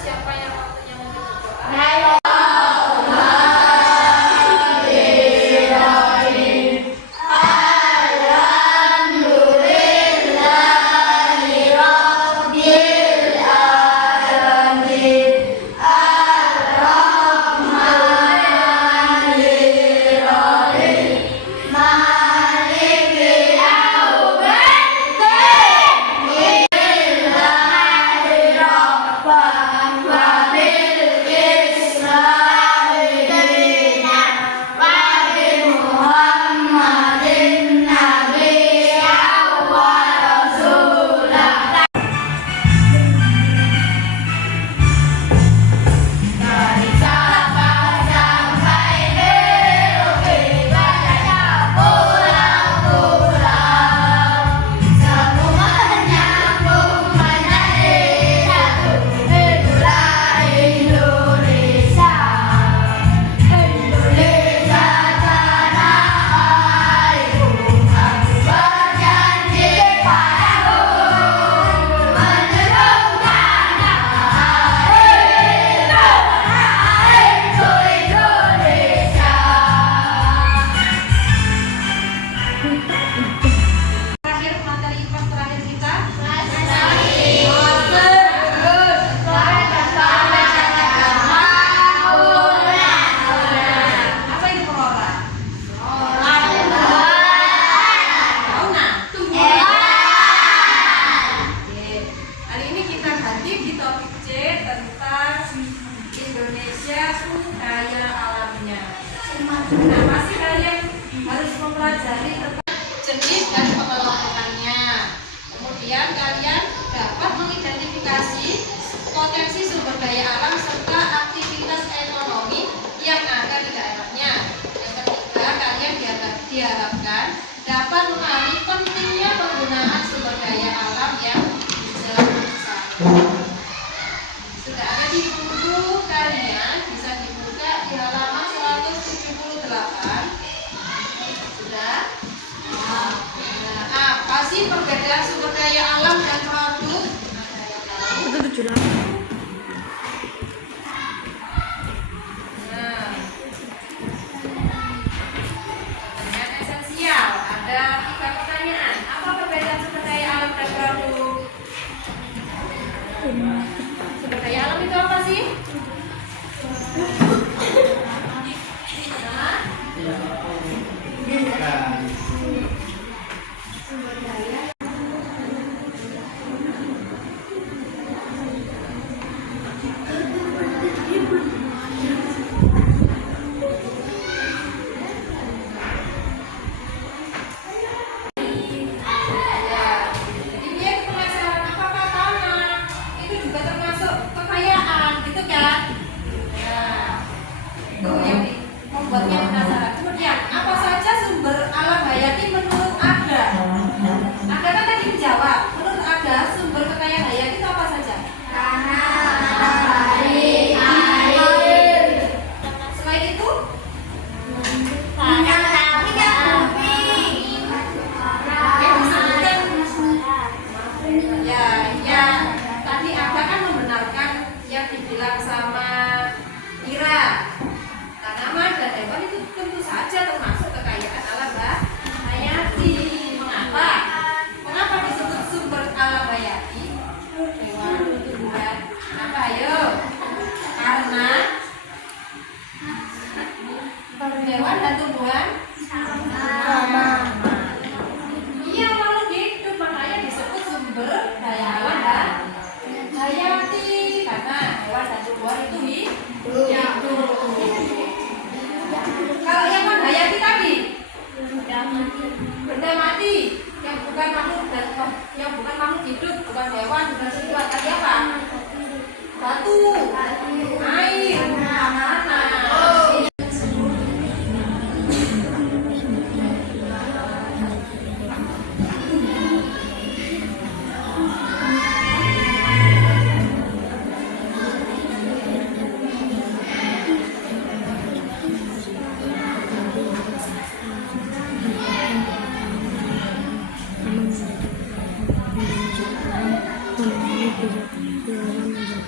siapa yang waktunya untuk berdoa? Budaya alamnya. Nah, pasti kalian harus mempelajari tentang jenis dan pengelompokannya. Kemudian kalian dapat mengidentifikasi potensi sumber daya alam serta aktivitas ekonomi yang ada di daerahnya. Yang ketiga, kalian diharapkan dapat memahami pentingnya penggunaan sumber daya alam yang bijaksana. Sudah ada di buku kalian, bisa dibuka di halaman 178. Sudah? Nah, apa sih perbedaan sumber daya alam dan produk? Nah, pertanyaan esensial. Ada 3 pertanyaan. Apa perbedaan sumber daya alam dan produk? Sumber daya alam itu apa sih? Buatnya penasaran. Kemudian, apa saja sumber alam hayati menurut Aga? Aga kan tadi menjawab. Menurut Aga, sumber kekayaan hayati itu apa saja? Tanah, matahari, air. Selain itu? Minyak, bumi. Yang disebutkan? Ya. Tadi Aga kan membenarkan yang dibilang sama Ira. Tanaman dan hewan itu tentu saja termasuk kekayaan alam hayati. Mengapa? Mengapa disebut sumber alam hayati? Hewan, tumbuhan. Kenapa? Ayo. Karena hewan dan tumbuhan sama. Iya, makhluk hidup, makanya disebut sumber daya alam hayati. Karena hewan dan tumbuhan itu hidup. Kalau yang hayati tadi benda mati yang bukan makhluk hidup, bukan hewan, bukan siswa, tadi apa? Batu, air, tanah.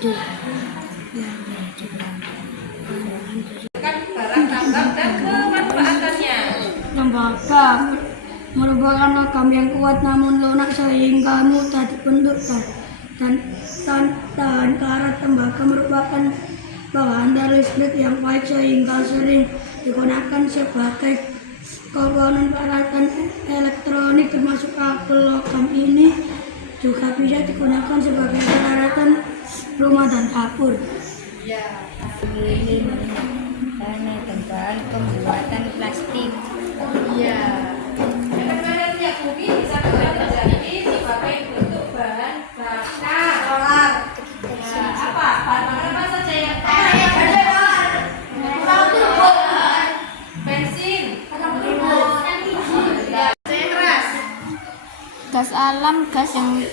Menjadi merupakan logam yang kuat namun lunak sehingga mudah dibentuk dan tahan karat. Tembaga merupakan bahan dari listrik yang baik sehingga sering digunakan sebagai komponen peralatan elektronik termasuk kabel. Logam ini juga bisa digunakan sebagai peralatan rumah dan dapur. Ya. Karena bahan pembuatan plastik. Iya. Kadang-kadang bumi bisa terjadi sebagai bentuk bahan bakar solar. Ya, apa? Bahan bakar apa saja yang bensin, keras. Gas alam, gas yang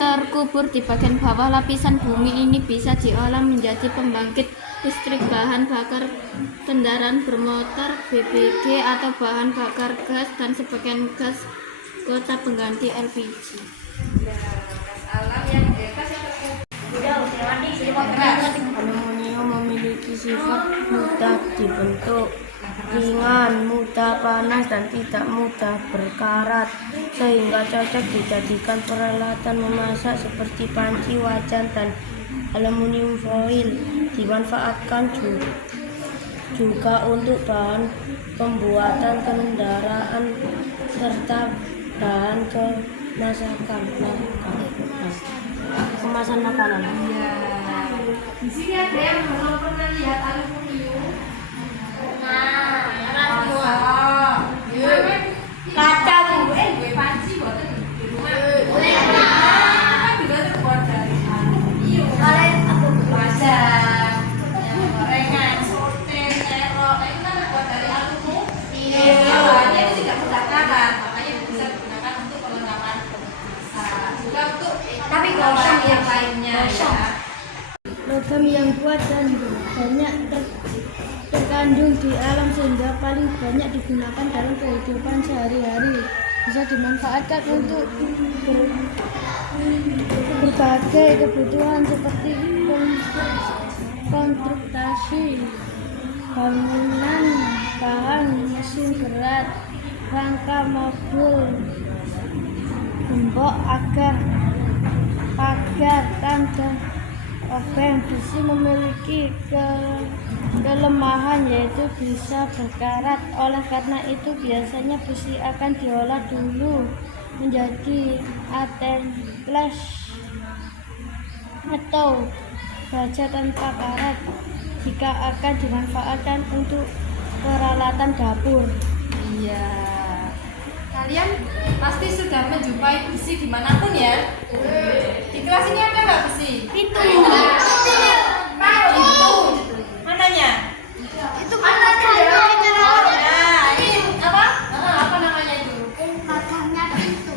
terkubur di bagian bawah lapisan bumi ini bisa diolah menjadi pembangkit listrik, bahan bakar kendaraan bermotor, BBG atau bahan bakar gas, dan sebagian gas kota pengganti LPG. Ya, gas alam yang gas yang terkubur keras. Aluminium memiliki sifat mudah dibentuk, ringan, mudah panas, dan tidak mudah berkarat, sehingga cocok dijadikan peralatan memasak seperti panci, wajan, dan aluminium foil. Dimanfaatkan juga untuk bahan pembuatan kendaraan serta bahan kemasan makanan. Iya. Di sini ada yang belum pernah lihat aluminium. Kaca bu, gue panci buatan di rumah. Kan juga terbuat dari aluminium. Wajan, gorengan, sote, terok, itu kan terbuat dari aluminium. Bahannya itu tidak mudah karat, makanya bisa digunakan untuk perlengkapan memasak, juga untuk logam yang lainnya ya. Logam yang kuat dan banyak terkandung di alam sehingga paling banyak digunakan dalam kehidupan sehari-hari. Bisa dimanfaatkan untuk berbagai kebutuhan seperti konstruksi bangunan, bahan mesin berat, rangka mobil, gembok, pagar, tangga. Logam besi memiliki kelemahan yaitu bisa berkarat. Oleh karena itu biasanya besi akan diolah dulu menjadi amplas atau baja tanpa karat jika akan dimanfaatkan untuk peralatan dapur. Iya. Kalian pasti sudah menjumpai besi dimanapun ya. Di kelas ini ada nggak besi? Itu. Mananya? Itu mana nah, ini apa? Apa namanya itu? Batangnya itu.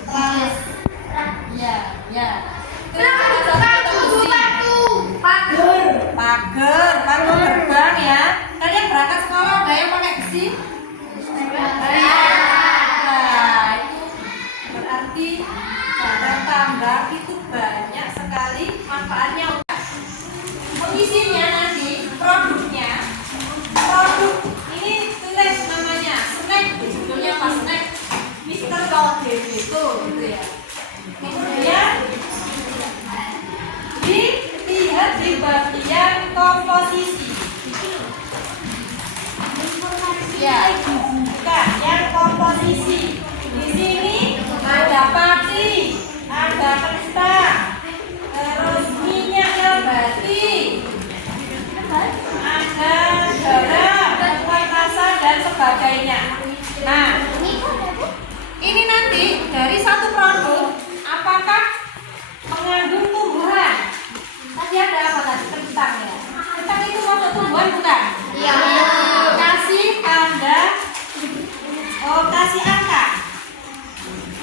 Iya, iya. Terus ada besi. Pagar gerbang ya. Kalian berangkat sekolah ada yang pakai besi? Nah, itu berarti barang tambang itu banyak sekali manfaatnya. Pengisinya nanti produk ini tulis namanya snack, judulnya apa snack Mister KDB itu gitu ya. Kemudian dilihat di bagian komposisi. Ya, bukan yang komposisi. Di sini ada pati, ada pesta, terus minyak nabati, ada garam, rasa dan sebagainya. Nah, ini nanti dari satu produk apakah mengandung tumbuhan? Tadi ada apa tadi? Kentang ya. Kentang itu masuk tumbuhan bukan? Iya. Kasih tanda, kasih angka.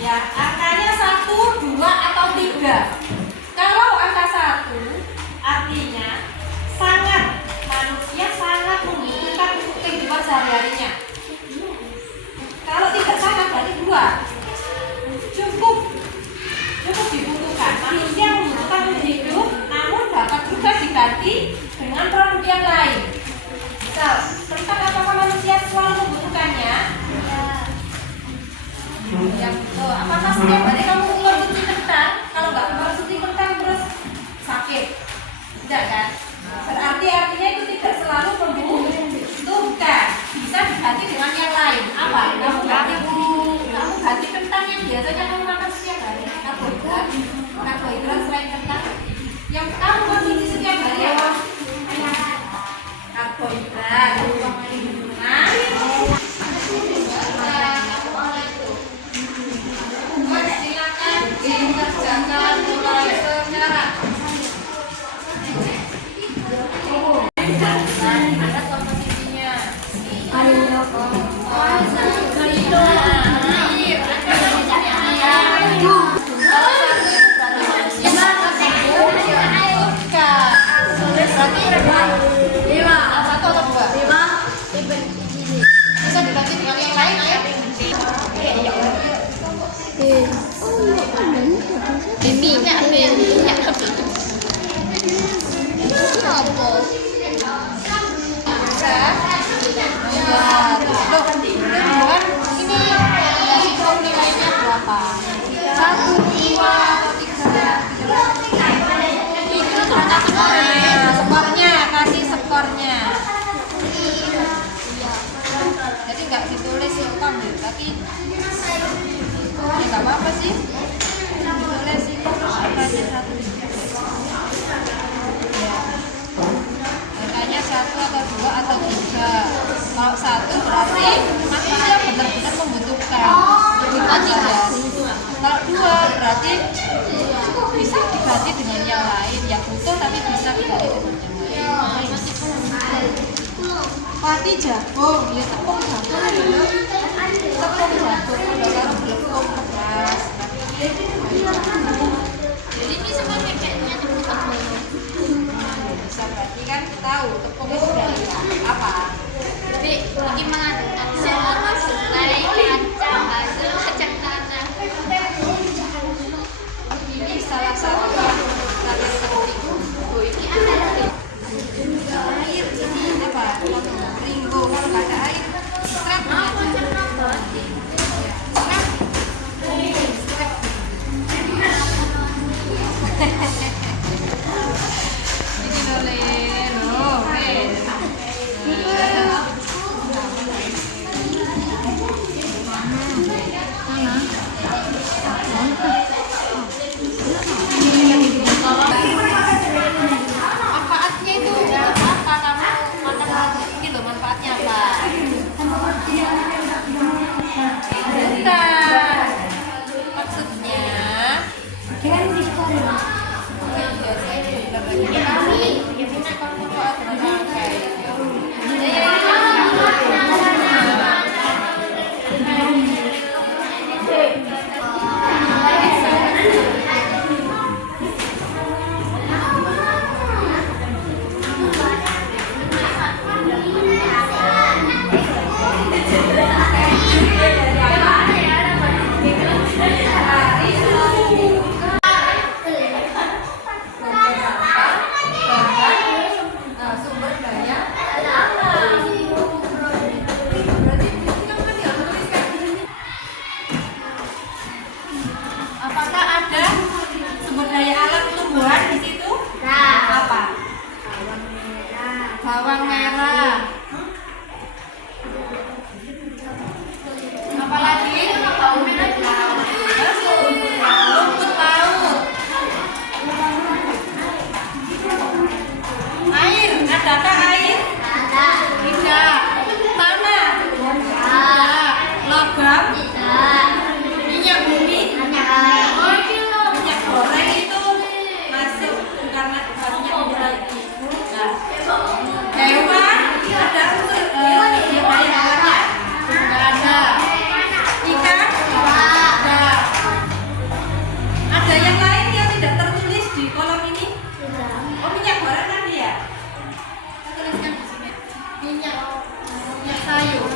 Ya, angkanya 1, 2 atau 3. Kalau angka 1 artinya manusia sangat membutuhkan untuk kehidupan sehari-harinya. Kalau tidak sangat berarti 2. Cukup dibutuhkan. Manusia membutuhkan untuk hidup, namun dapat juga diganti dengan produk yang lain. Misal, tentang apakah manusia selalu membutuhkannya? Yang itu, apakah setiap hari kamu konsumsi kentang? Kalau nggak konsumsi kentang terus sakit? Tidak kan? Berarti artinya itu tidak selalu membutuhkan. Bisa diganti dengan yang lain. Apa? Kamu ganti kentang yang biasanya kamu makan setiap hari. Karbohidrat selain kentang. Yang kamu konsumsi setiap hari apa? Karbohidrat. Nah, silakan dikerjakan mulai sekarang. Ada komposisinya. Bisa diganti dengan yang lain, ayo. Minyak. Ini nilainya berapa? 1, 2, atau 3? Skornya, kasih skornya. Jadi nggak ditulis singkong gitu, tapi ya nggak apa-apa sih. Ditulis singkong kasih 1. Makanya 1 atau 2 atau 3. Kalau 1 berarti manusia benar-benar membutuhkan. Kita 3. Kalau 2 berarti bisa diganti dengan yang lain. Yang butuh tapi bisa diganti dengan yang lain. Pati jagung, ya tepung jagung dulu. Tepung jagung udah karo belepung beras. Jadi ini sebenarnya kayaknya tepung. Bisa berarti kan tahu tepung itu dari apa? Tapi ini mengadakan selama selai kacang hasil kacang tanah. Ini salah satu yang kalian penting. Oh ini ada air ini apa? Ringgo kalau nggak ada air, serat ini loh, manfaatnya itu apa kamu makan ini loh, manfaatnya apa? Bukan, maksudnya sumber daya alam. Berarti kan tadi aku tuliskan di sini. Apakah ada sumber daya alam tumbuhan di situ? Apa? Bawang merah. Apalagi? Rumput laut. Air, adakah air? Tidak. Tanah? Tidak. Logam? Minyak bumi? Oh, minyak goreng itu masuk karena minyak bumi. Nah, hewan ada unsur yang hewannya? Tidak ada. Ikan? Ada. Ada yang lain yang tidak tertulis di kolom ini? Oh, minyak goreng tadi ya? Saya tuliskan di sini. Minyak sayur.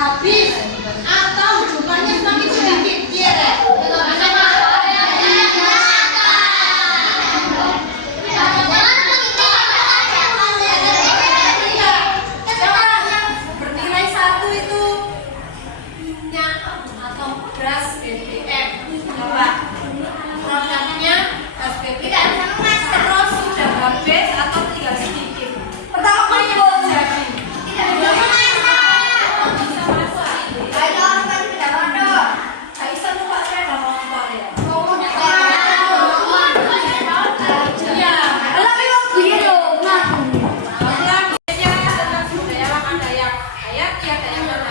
habis atau jumlahnya semakin sedikit. Iya deh. Bernilai 1 itu minyak atau beras BBM. Coba produknya beras BBM. Terus sudah habis atau tinggal sedikit. Pertama itu jadi. Ada yang